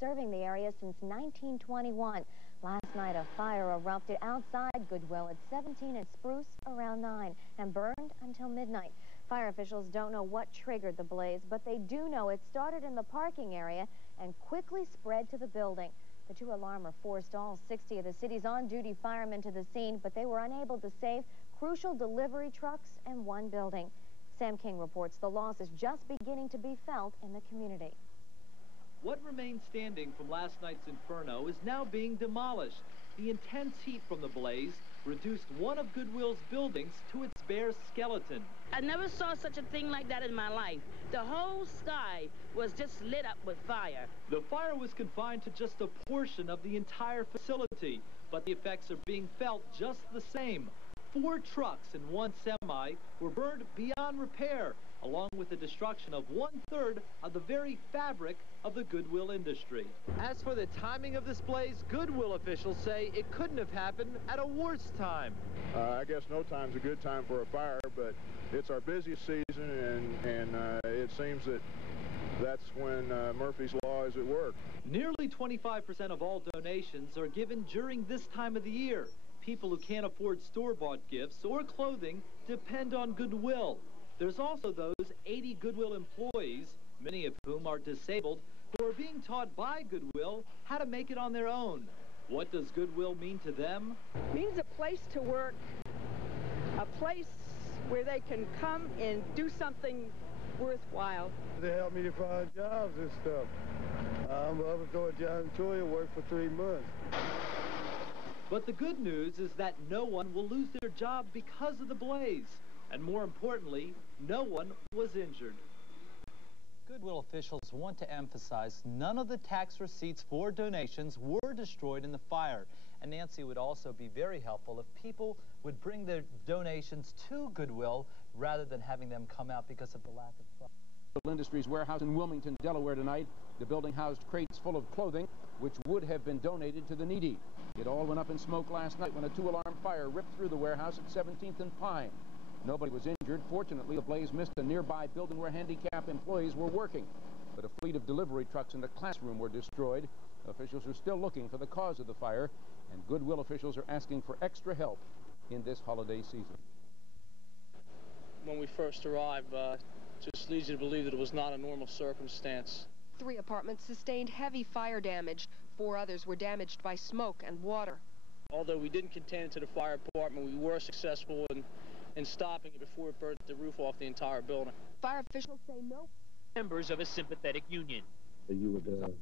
serving the area since 1921. Last night, a fire erupted outside Goodwill at 17 and Spruce around 9 and burned until midnight. Fire officials don't know what triggered the blaze, but they do know it started in the parking area and quickly spread to the building. The two alarmer forced all 60 of the city's on-duty firemen to the scene, but they were unable to save crucial delivery trucks and one building. Sam King reports the loss is just beginning to be felt in the community. What remained standing from last night's inferno is now being demolished. The intense heat from the blaze reduced one of Goodwill's buildings to its bare skeleton. I never saw such a thing like that in my life. The whole sky was just lit up with fire. The fire was confined to just a portion of the entire facility, but the effects are being felt just the same. 4 trucks and 1 semi were burned beyond repair, along with the destruction of 1/3 of the very fabric of the Goodwill industry. As for the timing of this blaze, Goodwill officials say it couldn't have happened at a worse time. I guess no time's a good time for a fire, but it's our busiest season, and it seems that that's when Murphy's Law is at work. Nearly 25% of all donations are given during this time of the year. People who can't afford store-bought gifts or clothing depend on Goodwill. There's also those 80 Goodwill employees, many of whom are disabled, who are being taught by Goodwill how to make it on their own. What does Goodwill mean to them? It means a place to work, a place where they can come and do something worthwhile. They help me to find jobs and stuff. I'm up to a job in Troy and work for 3 months. But the good news is that no one will lose their job because of the blaze. And more importantly, no one was injured. Goodwill officials want to emphasize none of the tax receipts for donations were destroyed in the fire. And Nancy, would also be very helpful if people would bring their donations to Goodwill rather than having them come out because of the lack of funds. Industries warehouse in Wilmington, Delaware tonight. The building housed crates full of clothing which would have been donated to the needy. It all went up in smoke last night when a 2-alarm fire ripped through the warehouse at 17th and Pine. Nobody was injured. Fortunately, the blaze missed a nearby building where handicapped employees were working. But a fleet of delivery trucks in the classroom were destroyed. Officials are still looking for the cause of the fire, and Goodwill officials are asking for extra help in this holiday season. When we first arrived, just leads you to believe that it was not a normal circumstance. 3 apartments sustained heavy fire damage. 4 others were damaged by smoke and water. Although we didn't contain it to the fire department, we were successful in stopping it before it burnt the roof off the entire building. Fire officials say no members of a sympathetic union. You would